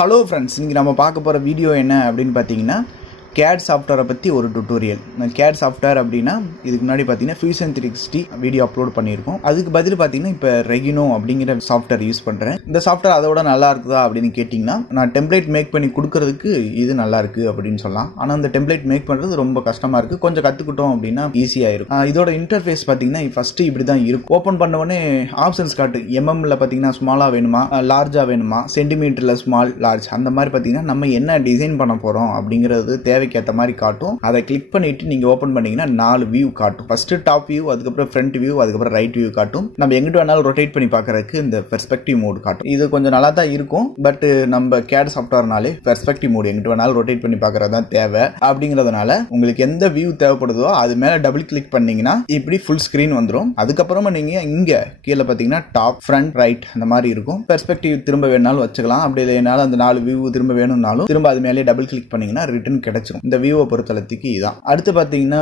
Hello friends, இன்றைக்கி நம்ம பார்க்க போகிற வீடியோ என்ன அப்படின்னு பார்த்தீங்கன்னா CAD சாஃப்ட்வேரை பற்றி ஒரு டுட்டோரியல். CAD சாஃப்ட்வேர் அப்படின்னா இதுக்கு முன்னாடி பார்த்தீங்கன்னா Fusion 360 வீடியோ அப்லோட் பண்ணியிருக்கோம். அதுக்கு பதில் பார்த்தீங்கன்னா இப்போ ரெகினோ அப்படிங்கிற சாஃப்ட்வேர் யூஸ் பண்ணுறேன். இந்த சாஃப்ட்வேர் அதோட நல்லா இருக்குதா அப்படின்னு கேட்டிங்கன்னா, நான் டெம்ப்ளேட் மேக் பண்ணி கொடுக்கறதுக்கு இது நல்லா இருக்குது அப்படின்னு சொல்லலாம். ஆனால் அந்த டெம்ப்ளேட் மேக் பண்ணுறது ரொம்ப கஷ்டமாக இருக்குது. கொஞ்சம் கற்றுக்கிட்டோம் அப்படின்னா ஈஸியாக இருக்கும். இதோட இன்டர்ஃபேஸ் பார்த்தீங்கன்னா ஃபஸ்ட்டு இப்படி தான் இருக்கும். ஓப்பன் பண்ண உடனே ஆப்ஷன்ஸ் காட்டு. எம்எம்ல பார்த்தீங்கன்னா ஸ்மாலாக வேணுமா, லார்ஜாக வேணுமா, சென்டிமீட்டரில் ஸ்மால் லார்ஜ், அந்த மாதிரி பார்த்தீங்கன்னா நம்ம என்ன டிசைன் பண்ண போகிறோம் அப்படிங்கிறது தேவைக்கேற்ற மாதிரி காட்டும். அதை கிளிக் பண்ணிட்டு நீங்க ஓபன் பண்ணீங்கன்னா 4 வியூ காட்டும். ஃபர்ஸ்ட் டாப் வியூ, அதுக்கப்புறம் ஃப்ரண்ட் வியூ, அதுக்கப்புறம் ரைட் வியூ காட்டும். நம்ம எங்கிட்ட வேணாலும் ரொட்டேட் பண்ணி பார்க்கறதுக்கு இந்த பெர்ஸ்பெக்டிவ் மோட் காட்டும். இது கொஞ்சம் நல்லா தான் இருக்கும். பட் நம்ம CAD சாஃப்ட்வேர்னாலே பெர்ஸ்பெக்டிவ் மோட் எங்கிட்ட வேணாலும் ரொட்டேட் பண்ணி பார்க்கறது தான் தேவை. அப்படிங்கிறதுனால உங்களுக்கு எந்த வியூ தேவைப்படுதோ அது மேல டபுள் கிளிக் பண்ணீங்கன்னா இப்படி ஃபுல் ஸ்கிரீன் வந்துடும். அதுக்கப்புறமா நீங்க இங்க கீழே பார்த்தீங்கன்னா டாப், ஃப்ரண்ட், ரைட் அந்த மாதிரி இருக்கும். பெர்ஸ்பெக்டிவ் திரும்ப வேணாலும் வச்சுக்கலாம். அப்படி இல்லைனாலும் அந்த 4 வியூ திரும்ப வேணும்னாலும் திரும்ப அது மேலே டபுள் கிளிக் பண்ணீங்கன்னா ரிட்டர்ன் கிடைச்சிடும். இந்த வியூவை பொறுத்தளவுக்கு இதான். அடுத்து பார்த்தீங்கன்னா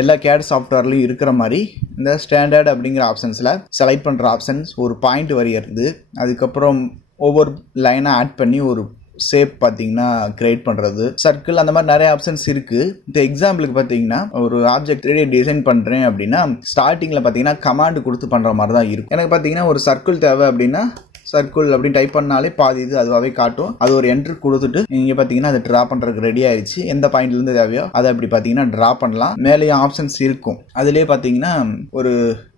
எல்லா CAD சாஃப்ட்வேர்லையும் இருக்கிற மாதிரி இந்த ஸ்டாண்டர்ட் அப்படிங்கிற ஆப்ஷன்ஸ்ல செலக்ட் பண்ற ஆப்ஷன்ஸ் ஒரு பாயிண்ட் வரையிறது, அதுக்கப்புறம் ஒவ்வொரு லைனா ஆட் பண்ணி ஒரு ஷேப் பார்த்தீங்கன்னா கிரியேட் பண்ணுறது, சர்க்கிள், அந்த மாதிரி நிறைய ஆப்ஷன்ஸ் இருக்கு. இந்த எக்ஸாம்பிளுக்கு பார்த்தீங்கன்னா ஒரு ஆப்ஜெக்ட் 3D டிசைன் பண்ணுறேன் அப்படின்னா ஸ்டார்டிங்கில் பார்த்தீங்கன்னா கமாண்ட் கொடுத்து பண்ணுற மாதிரி தான் இருக்கும். எனக்கு பார்த்தீங்கன்னா ஒரு சர்க்கிள் தேவை அப்படின்னா சர்க்கிள் அப்படின்னு டைப் பண்ணாலே பாதி இது அதுவாகவே காட்டும். அது ஒரு என்ட்ரு கொடுத்துட்டு இங்கே பார்த்தீங்கன்னா அதை ட்ரா பண்ணுறதுக்கு ரெடி ஆயிடுச்சு. எந்த பாயிண்ட்லேருந்து தேவையோ அதை அப்படி பார்த்தீங்கன்னா ட்ரா பண்ணலாம். மேலேயும் ஆப்ஷன்ஸ் இருக்கும். அதுலேயே பார்த்தீங்கன்னா ஒரு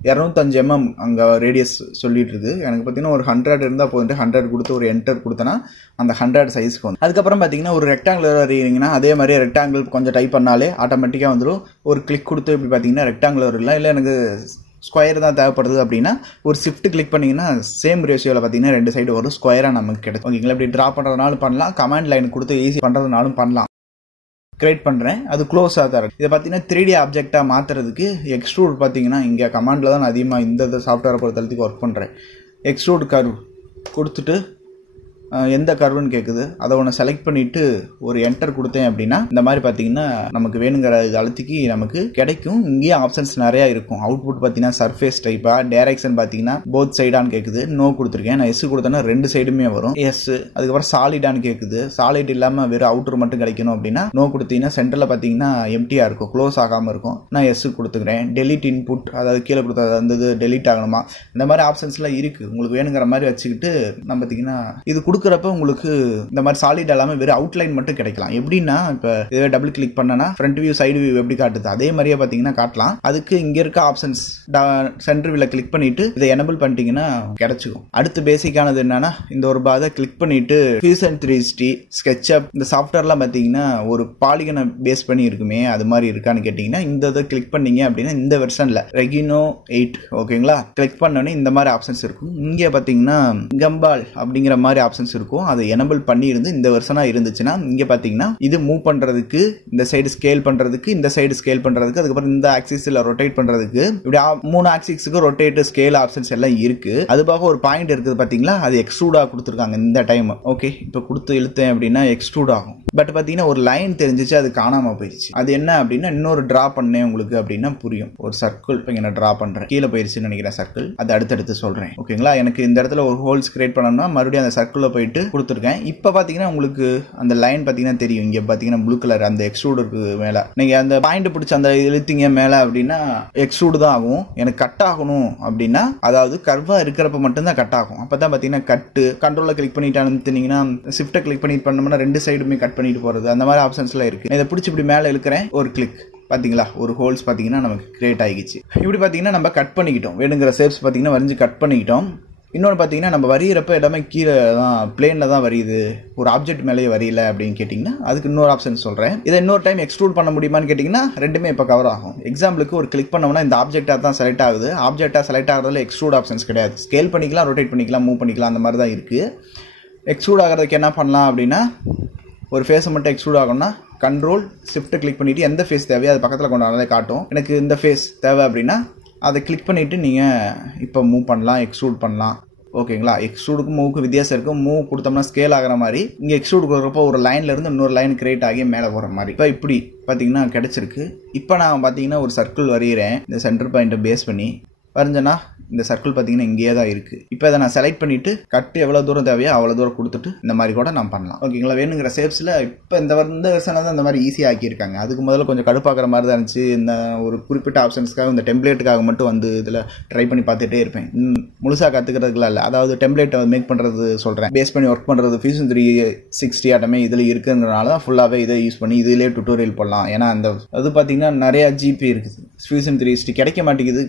205 mm அங்கே ரேடியஸ் சொல்லிட்டு இருக்கு. எனக்கு பார்த்தீங்கன்னா ஒரு 100 இருந்தால் போதுட்டு 100 கொடுத்து ஒரு என்டர் கொடுத்தனா அந்த 100 சைஸ்க்கு வந்து. அதுக்கப்புறம் பார்த்தீங்கன்னா ஒரு ரெக்டாங்குலர் வரையிங்கன்னா அதே மாதிரி ரெக்டாங்கிள் கொஞ்சம் டைப் பண்ணாலே ஆட்டோமேட்டிக்காக வந்துடும். ஒரு கிளிக் கொடுத்து இப்படி பார்த்தீங்கன்னா ரெக்டாங்குலர் இல்லை எனக்கு ஸ்கொயர் தான் தேவைப்படுது அப்படின்னா ஒரு ஷிஃப்ட் கிளிக் பண்ணிங்கன்னா சேம் ரேஷியோவில் பார்த்தீங்கன்னா 2 சைடு வரும். ஸ்கொயராக நமக்கு கிடைக்கும். ஓகேங்களா? இப்படி ட்ரா பண்ணுறதுனாலும் பண்ணலாம், கமாண்ட் லைன் கொடுத்து ஈஸி பண்ணுறதுனாலும் பண்ணலாம். கிரியேட் பண்ணுறேன், அது க்ளோஸாக தான் இருக்குது. இதை பார்த்தீங்கன்னா 3D ஆப்ஜெக்டாக மாற்றுறதுக்கு எக்ஸ்ட்ரூட் பார்த்தீங்கன்னா இங்கே கமாண்டில் தான் நான் அதிகமாக இந்த சாஃப்ட்வேரை பொறுத்தளவுக்கு ஒர்க் பண்ணுறேன். எக்ஸ்ட்ரூட் கர்வ் கொடுத்துட்டு எந்த கர்வுன்னு கேட்குது, அதை ஒன்று செலக்ட் பண்ணிட்டு ஒரு என்டர் கொடுத்தேன் அப்படின்னா இந்த மாதிரி பார்த்தீங்கன்னா நமக்கு வேணுங்கிற அழுத்திக்கு நமக்கு கிடைக்கும். இங்கேயே ஆப்ஷன்ஸ் நிறையா இருக்கும். அவுட்புட் பார்த்தீங்கன்னா சர்ஃபேஸ் டைப்பா, டைரக்ஷன் பார்த்தீங்கன்னா போத் சைடான்னு கேட்குது, நோ கொடுத்துருக்கேன். நான் எஸ் கொடுத்தேன்னா 2 சைடுமே வரும் எஸ். அதுக்கப்புறம் சாலிடான்னு கேட்குது, சாலிட் இல்லாமல் வெறும் அவுட்டர் மட்டும் கிடைக்கணும் அப்படின்னா நோ கொடுத்தீங்கன்னா சென்டரில் பார்த்தீங்கன்னா எம்டியாக இருக்கும், க்ளோஸ் ஆகாமல் இருக்கும். நான் எஸ் கொடுத்துக்கிறேன். டெலிட் இன்புட், அதாவது கீழே கொடுத்தது அந்த டெலிட் ஆகணுமா, இந்த மாதிரி ஆப்ஷன்ஸ்லாம் இருக்குது. உங்களுக்கு வேணுங்கிற மாதிரி வச்சுக்கிட்டு நம்ம பார்த்தீங்கன்னா இது கொடுக்குறப்ப உங்களுக்கு இந்த மாதிரி சாலிட் இல்லாமல் வெறும் அவுட்லைன் மட்டும் கிடைக்கலாம். எப்படின்னா இப்போ இதுவே டபுள் கிளிக் பண்ணனா ஃப்ரண்ட் வியூ, சைடு வியூ எப்படி காட்டுது அதே மாதிரியே பார்த்தீங்கன்னா காட்டலாம். அதுக்கு இங்கே இருக்க ஆப்ஷன்ஸ் சென்டர் வியூல கிளிக் பண்ணிட்டு இதை எனபிள் பண்ணிட்டீங்கன்னா கிடைச்சிக்கும். அடுத்து பேசிக்கானது என்னன்னா இந்த ஒரு பாதை கிளிக் பண்ணிட்டு Fusion 360, SketchUp இந்த சாஃப்ட்வேர்லாம் பார்த்தீங்கன்னா ஒரு பாலிகனை பேஸ் பண்ணி இருக்குமே அது மாதிரி இருக்கான்னு கேட்டிங்கன்னா இந்த இதை கிளிக் பண்ணீங்க அப்படின்னா இந்த வெர்ஷனில் ரெகினோ 8 ஓகேங்களா, கிளிக் பண்ணோன்னே இந்த மாதிரி ஆப்ஷன்ஸ் இருக்கும். இங்கே பார்த்தீங்கன்னா கம்பால் அப்படிங்கிற மாதிரி ஆப்ஷன்ஸ் இருக்கும். அதை எனபிள் பண்ணி இருந்து இந்த வெர்ஷனா இருந்துச்சுன்னா இங்க பாத்தீங்கன்னா இது மூவ் பண்றதுக்கு, இந்த சைடு ஸ்கேல் பண்றதுக்கு, இந்த சைடு ஸ்கேல் பண்றதுக்கு, அதுக்கப்புறம் இந்த ஆக்சிஸ்ல ரொட்டேட் பண்றதுக்கு, இப்படி 3 ஆக்சிஸ்க்கு ரொட்டேட் ஸ்கேல் ஆப்ஷன்ஸ் எல்லாம் இருக்கு. அது போக ஒரு பாயிண்ட் இருக்குது பாத்தீங்களா, அது எக்ஸ்ட்ரூடா கொடுத்துருக்காங்க இந்த டைம். ஓகே, இப்போ கொடுத்து இழுத்தேன் அப்படின்னா எக்ஸ்ட்ரூட் ஆகும். பட் பாத்தீங்கன்னா ஒரு லைன் தெரிஞ்சிச்சு, அது காணாம போயிடுச்சு. அது என்ன அப்படின்னா இன்னொரு டிரா பண்ணேன் உங்களுக்கு அப்படின்னா புரியும். ஒரு சர்க்கிள் இப்போ நான் டிரா பண்றேன், கீழே போயிருச்சுன்னு நினைக்கிறேன் சர்க்கிள், அது அடுத்தடுத்து சொல்றேன். ஓகேங்களா? எனக்கு இந்த இடத்துல ஒரு ஹோல்ஸ் கிரியேட் பண்ணணும்னா மறுபடியும் அந்த சர்க்கிள்ல போயிட்டு கொடுத்துருக்கேன். இப்போ பார்த்தீங்கன்னா உங்களுக்கு அந்த லைன் பார்த்தீங்கன்னா தெரியும். இங்கே பார்த்தீங்கன்னா ப்ளூ கலர் அந்த எக்ஸ்ட்ரூடுக்கு மேலே நீங்கள் அந்த பாயிண்ட் பிடிச்சி அந்த இழுத்தீங்க மேலே அப்படின்னா எக்ஸ்ட்ரூடு தான் ஆகும். எனக்கு கட் ஆகணும் அப்படின்னா அதாவது கர்வா இருக்கிறப்ப மட்டும்தான் கட் ஆகும். அப்போ தான் பார்த்தீங்கன்னா கட்டு கண்ட்ரோலில் கிளிக் பண்ணிட்டு அனுப்பினீங்கன்னா ஷிஃப்ட்டை கிளிக் பண்ணிட்டு பண்ணோம்னா 2 சைடுமே கட் பண்ணிட்டு போகிறது, அந்த மாதிரி ஆப்ஷன்ஸ்லாம் இருக்குது. இதை பிடிச்சி இப்படி மேலே இழுக்கிறேன், ஒரு கிளிக் பார்த்தீங்களா ஒரு ஹோல்ஸ் பார்த்தீங்கன்னா நமக்கு கிரியேட் ஆகிடுச்சு. இப்படி பார்த்தீங்கன்னா நம்ம கட் பண்ணிக்கிட்டோம், வேணுங்கிற ஷேப்ஸ் பார்த்தீங்கன்னா வரைஞ்சி கட் பண்ணிக்கிட்டோம். இன்னொன்று பார்த்தீங்கன்னா நம்ம வரைகிறப்ப எல்லாமே கீழே தான் பிளேனில் தான் வரையுது, ஒரு ஆப்ஜெக்ட் மேலேயே வரையில அப்படின்னு கேட்டிங்கன்னா அதுக்கு இன்னொரு ஆப்ஷன் சொல்கிறேன். இதை இன்னொரு டைம் எக்ஸ்ட்ரூட் பண்ண முடியுமான்னு கேட்டிங்கன்னா ரெண்டுமே இப்போ கவர் ஆகும். எக்ஸாம்பிளுக்கு ஒரு கிளிக் பண்ணோம்னா இந்த ஆப்ஜெக்டாக தான் செலக்ட் ஆகுது. ஆப்ஜெக்டாக செலக்ட் ஆகிறதுல எக்ஸ்ட்ரூட் ஆப்ஷன்ஸ் கிடையாது. ஸ்கேல் பண்ணிக்கலாம், ரொட்டேட் பண்ணிக்கலாம், மூவ் பண்ணிக்கலாம், அந்த மாதிரி தான் இருக்குது. எக்ஸ்ட்ரூட் ஆகிறதுக்கு என்ன பண்ணலாம் அப்படின்னா ஒரு ஃபேஸை மட்டும் எக்ஸ்ட்ரூட் ஆகணும்னா கண்ட்ரோல் ஷிஃப்ட் கிளிக் பண்ணிவிட்டு எந்த ஃபேஸ் தேவையோ அது பக்கத்தில் கொண்டாடே காட்டும். எனக்கு இந்த ஃபேஸ் தேவை அப்படின்னா அதை கிளிக் பண்ணிவிட்டு நீங்கள் இப்போ மூவ் பண்ணலாம், எக்ஸ்ட்ரூட் பண்ணலாம். ஓகேங்களா? எக்ஸ்ட்ரூடுக்கும் மூவுக்கு வித்தியாசம் இருக்கும். மூவ் கொடுத்தோம்னா ஸ்கேல் ஆகிற மாதிரி, இங்கே எக்ஸ்ட்ரூட் கொடுக்குறப்போ ஒரு லைன்ல இருந்து இன்னொரு லைன் கிரியேட் ஆகி மேலே போகிற மாதிரி. இப்போ இப்படி பார்த்தீங்கன்னா கிடைச்சிருக்கு. இப்போ நான் பார்த்தீங்கன்னா ஒரு சர்க்கிள் வரைகிறேன் இந்த சென்டர் பாயிண்ட்டை பேஸ் பண்ணி வரைஞ்சேன்னா இந்த சர்க்கிள் பார்த்தீங்கன்னா இங்கேயே தான் இருக்குது. இப்போ அதை நான் செலக்ட் பண்ணிவிட்டு கட்டு எவ்வளோ தூரம் தேவையோ அவ்வளோ தூரம் கொடுத்துட்டு இந்த மாதிரி கூட நான் பண்ணலாம். ஓகேங்களா? வேணுங்கிற ஷேப்ஸில் இப்போ இந்த வருஷம் தான் இந்த மாதிரி ஈஸியாக ஆக்கியிருக்காங்க. அதுக்கு முதல்ல கொஞ்சம் கடுப்பாக்கிற மாதிரி தான் இருந்துச்சு. இந்த ஒரு குறிப்பிட்ட ஆப்ஷன்ஸ்க்காக இந்த டெம்ப்ளேட்டுக்காக மட்டும் வந்து இதில் ட்ரை பண்ணி பார்த்துட்டே இருப்பேன். முழுசாக கற்றுக்கிறதுக்குலாம் இல்லை. அதாவது டெம்ப்ளேட்டை மேக் பண்ணுறது சொல்கிறேன். பேஸ் பண்ணி ஒர்க் பண்ணுறது Fusion 360 ஆட்டமே இதில் இருக்குங்கிறனால தான் ஃபுல்லாகவே இதை யூஸ் பண்ணி இதிலே டுட்டோரியல் போடலாம். ஏன்னா அந்த அது பார்த்தீங்கன்னா நிறையா ஜிபி இருக்குது. Fusion 360 கிடைக்க மாட்டேங்குது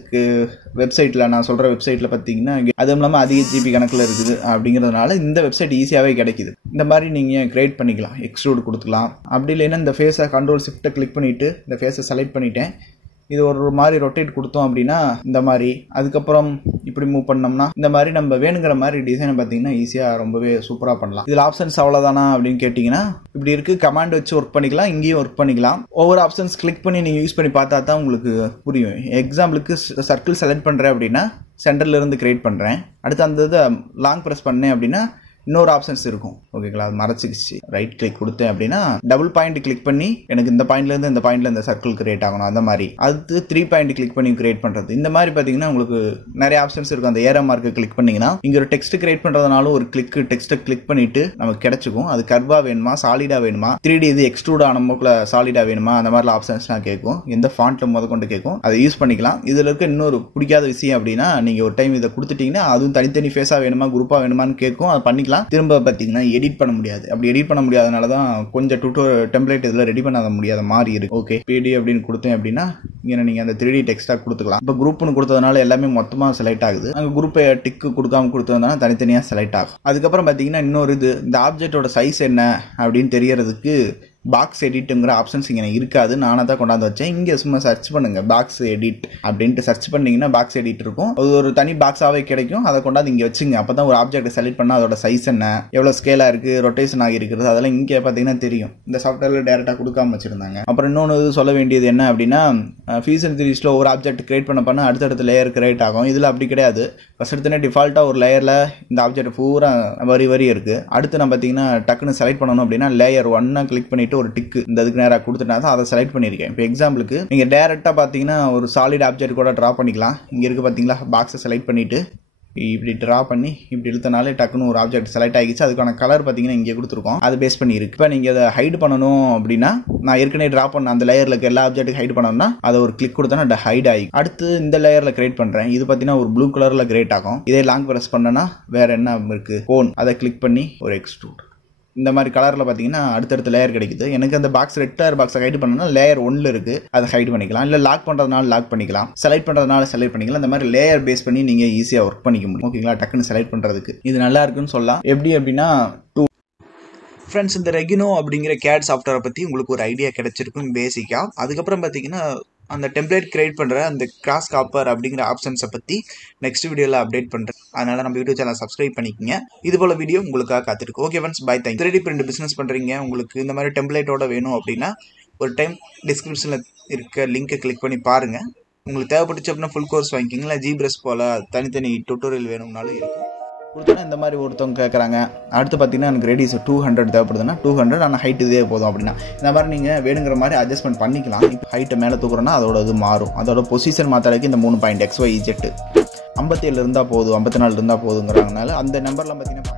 வெப்சைட்டில். நான் சொல்கிற வெப்சைட்டில் பார்த்தீங்கன்னா அதுவும் இல்லாமல் அதிக ஜிபி கணக்கில் இருக்குது. அப்படிங்கிறதுனால இந்த வெப்சைட் ஈஸியாகவே கிடைக்குது. இந்த மாதிரி நீங்கள் கிரியேட் பண்ணிக்கலாம். எக்ஸ்ட்ரூட் கொடுத்துக்கலாம். அப்படி இல்லைன்னா இந்த ஃபேஸை Ctrl+Shift கிளிக் பண்ணிவிட்டு இந்த ஃபேஸை செலக்ட் பண்ணிட்டேன். இது ஒரு மாதிரி ரொட்டேட் கொடுத்தோம் அப்படின்னா இந்த மாதிரி, அதுக்கப்புறம் இப்படி மூவ் பண்ணோம்னா இந்த மாதிரி நம்ம வேணுங்கிற மாதிரி டிசைனை பார்த்தீங்கன்னா ஈஸியாக ரொம்பவே சூப்பராக பண்ணலாம். இதில் ஆப்ஷன்ஸ் அவ்வளோதானா அப்படின்னு கேட்டிங்கன்னா இப்படி இருக்குது. கமாண்ட் வச்சு ஒர்க் பண்ணிக்கலாம், இங்கேயும் ஒர்க் பண்ணிக்கலாம். ஒவ்வொரு ஆப்ஷன்ஸ் கிளிக் பண்ணி நீங்கள் யூஸ் பண்ணி பார்த்தா தான் உங்களுக்கு புரியும். எக்ஸாம்பிளுக்கு சர்க்கிள் செலக்ட் பண்ணுறேன் அப்படின்னா சென்டர்லேருந்து கிரியேட் பண்ணுறேன். அடுத்து அந்த இதை லாங் ப்ரெஸ் பண்ணேன் அப்படின்னா இன்னொரு ஆப்ஷன்ஸ் இருக்கும். ஓகேங்களா? அது மறைச்சிக்கிச்சு. ரைட் கிளிக் கொடுத்தேன் அப்படின்னா டபுள் பாயிண்ட் கிளிக் பண்ணி எனக்கு இந்த பாயிண்ட்லேருந்து இந்த பாயிண்ட்ல இந்த சர்க்கிள் கிரியேட் ஆகணும். அந்த மாதிரி அது 3 பாயிண்ட் கிளிக் பண்ணி கிரியேட் பண்ணுறது. இந்த மாதிரி பார்த்தீங்கன்னா உங்களுக்கு நிறைய ஆப்ஷன்ஸ் இருக்கும். அந்த ஏரோ மார்க்கு கிளிக் பண்ணிங்கன்னா இங்கே ஒரு டெக்ஸ்ட் கிரியேட் பண்ணுறதுனால ஒரு டெக்ஸ்ட்டை கிளிக் பண்ணிட்டு நமக்கு கிடைச்சிக்கும். அது கர்வா வேணுமா, சாலிடா வேணுமா, 3D இது எக்ஸ்ட்ரூட் ஆன போக்கில் சாலிடா வேணுமா, அந்த மாதிரி ஆப்ஷன்ஸ்லாம் கேட்கும். எந்த ஃபாண்ட்ல முதற்கொண்டு கேட்கும். அதை யூஸ் பண்ணிக்கலாம். இதில் இருக்க இன்னொரு பிடிக்காத விஷயம் அப்படின்னா நீங்கள் ஒரு டைம் இதை கொடுத்துட்டீங்கன்னா அதுவும் தனித்தனி ஃபேஸாக வேணுமா குரூப்பாக வேணுமான்னு கேட்கும். அதை பண்ணிக்கலாம். திரும்ப பார்த்தீங்கன்னா எடிட் பண்ண முடியாது. அப்படி எடிட் பண்ண முடியாதனால தான் கொஞ்சம் டெம்ப்ளேட் இதில் ரெடி பண்ண முடியாத மாதிரி இருக்கு. ஓகே, PD அப்படின்னு கொடுத்தேன் அப்படின்னா இங்கே நீங்கள் அந்த 3D டெக்ஸ்டாக கொடுத்துக்கலாம். இப்போ குரூப்னு கொடுத்ததுனால எல்லாமே மொத்தமாக செலக்ட் ஆகுது. அங்கே குரூப்பை டிக்கு கொடுக்காம கொடுத்ததுனால தனித்தனியாக செலக்ட் ஆகும். அதுக்கப்புறம் பார்த்தீங்கன்னா இன்னொரு இது, இந்த ஆப்ஜெக்டோட சைஸ் என்ன அப்படின்னு தெரியறதுக்கு பாக்ஸ் எடிட்டுங்கிற ஆப்ஷன்ஸ் இங்கே இருக்காது. நானாக தான் கொண்டாந்து வச்சேன். இங்கே சும்மா சர்ச் பண்ணுங்க, பாக்ஸ் எடிட் அப்படின்ட்டு சர்ச் பண்ணிங்கன்னா பாக்ஸ் எடிட் இருக்கும். அது ஒரு தனி பாக்ஸாகவே கிடைக்கும். அதை கொண்டாந்து இங்கே வச்சுங்க. அப்போ தான் ஒரு ஆப்ஜெக்ட்டை செலக்ட் பண்ணால் அதோட சைஸ் என்ன, எவ்வளோ ஸ்கேலாக இருக்குது, ரொட்டேஷன் ஆகிருக்கிறது, அதெல்லாம் இங்கே பார்த்தீங்கன்னா தெரியும். இந்த சாஃப்ட்வேரில் டேரெக்டாக கொடுக்காம வச்சுருந்தாங்க. அப்புறம் இன்னொன்று சொல்ல வேண்டியது என்ன அப்படின்னா Fusion 360 ஒரு ஆப்ஜெக்ட் கிரியேட் பண்ண அடுத்தடுத்த லேயர் கிரியேட் ஆகும். இதில் அப்படி கிடையாது. ஃபர்ஸ்ட் எடுத்தோன்னே டிஃபால்ட்டாக ஒரு லேயரில் இந்த ஆப்ஜெக்ட் பூரா வரி இருக்குது. அடுத்து நான் பார்த்தீங்கன்னா டக்குன்னு செலக்ட் பண்ணணும் அப்படின்னா லேயர் 1 கிளிக் பண்ணிட்டு ஒரு டிக்கு இந்த இதுக்கு நேராக கொடுத்துட்டா தான் அதை செலக்ட் பண்ணியிருக்கேன். இப்போ எக்ஸாம்பிளுக்கு நீங்கள் டேரெக்டாக பார்த்தீங்கன்னா ஒரு சாலிட் ஆப்ஜெக்ட் கூட ட்ரா பண்ணிக்கலாம். இங்கே இருக்குது பார்த்தீங்களா, பாக்ஸை செலக்ட் பண்ணிவிட்டு இப்படி ட்ரா பண்ணி இப்படி இழுத்தனாலே டக்குன்னு ஒரு ஆப்ஜெக்ட் செலக்ட் ஆகிடுச்சு. அதுக்கான கலர் பார்த்தீங்கன்னா இங்கே கொடுத்துருக்கோம். அது பேஸ் பண்ணி இருக்கு. இப்போ நீங்கள் அதை ஹைட் பண்ணணும் அப்படின்னா நான் ஏற்கனவே ட்ரா பண்ண அந்த லேயரில் இருக்க எல்லா ஆப்ஜெக்ட்டுக்கு ஹைட் பண்ணணும்னா அதை ஒரு கிளிக் கொடுத்தோன்னா அது ஹைட் ஆகி அடுத்து இந்த லேயரில் கிரியேட் பண்ணுறேன். இது பார்த்தீங்கன்னா ஒரு ப்ளூ கலரில் கிரியேட் ஆகும். இதே லாங் ப்ரெஸ் பண்ணனா வேற என்ன இருக்குது, கோன், அதை கிளிக் பண்ணி ஒரு எக்ஸ்ட்ரூட் இந்த மாதிரி கலரில் பார்த்தீங்கன்னா அடுத்தடுத்த லேயர் கிடைக்குது. எனக்கு அந்த பாக்ஸ் ரெட் கலர் பாக்ஸை ஹைட் பண்ணணும்னா லேயர் 1 இருக்குது, அதை ஹைட் பண்ணிக்கலாம். இல்லை லாக் பண்ணுறதுனால லாக் பண்ணிக்கலாம், செலக்ட் பண்ணுறதுனால செலக்ட் பண்ணிக்கலாம். இந்த மாதிரி லேயர் பேஸ் பண்ணி நீங்கள் ஈஸியாக ஒர்க் பண்ணிக்க முடியும். ஓகேங்களா? டக்குன்னு செலக்ட் பண்ணுறதுக்கு இது நல்லா இருக்குன்னு சொல்லலாம். எப்படி அப்படின்னா ஃப்ரெண்ட்ஸ், இந்த ரெகினோ அப்படிங்கிற கேட் சாஃப்ட்வேரை பற்றி உங்களுக்கு ஒரு ஐடியா கிடைச்சிருக்கும் பேசிக்காக. அதுக்கப்புறம் பார்த்தீங்கன்னா அந்த டெம்ப்ளேட் கிரியேட் பண்ணுற அந்த கிராஸ் காப்பர் அப்படிங்கிற ஆப்ஷன்ஸை பற்றி நெக்ஸ்ட் வீடியோவில் அப்டேட் பண்ணுறேன். அதனால் நம்ம யூடியூப் சேனல் சப்ஸ்கிரைப் பண்ணிக்கங்க. இது போல் வீடியோ உங்களுக்காக காத்திருக்கு. Okay friends, bye. Thank. 3D print business பண்ணுறீங்க, உங்களுக்கு இந்த மாதிரி டெம்ப்ளேட்டோட வேணும் அப்படின்னா ஒரு டைம் டிஸ்கிரிப்ஷனில் இருக்க லிங்கை கிளிக் பண்ணி பாருங்கள். உங்களுக்கு தேவைப்பட்டுச்சு அப்படின்னா ஃபுல் கோர்ஸ் வாங்கிக்கிங்களா. GBrush போல் தனித்தனி டுட்டோரியல் வேணும்னாலும் இருக்கும். கொடுத்தோன்னா இந்த மாதிரி ஒருத்தவங்க கேட்குறாங்க. அடுத்து பார்த்தீங்கன்னா எனக்கு ரெடிஸ் 200 தேவைப்படுதுன்னா 200, ஆனால் ஹைட் இதே போதும் அப்படின்னா இந்த மாதிரி நீங்கள் வேணுங்கிற மாதிரி அட்ஜஸ்ட்மெண்ட் பண்ணிக்கலாம். இப்போ ஹைட்டை மேலே தூக்குறோன்னா அதோட இது மாறும். அதோட பொசிஷன் மாற்றாலைக்கு இந்த 3 பாயிண்ட் XYZ 57 இருந்தால் போதும், 54 இருந்தால் போதுங்கிறதுனால அந்த நம்பர்லாம் பார்த்தீங்கன்னா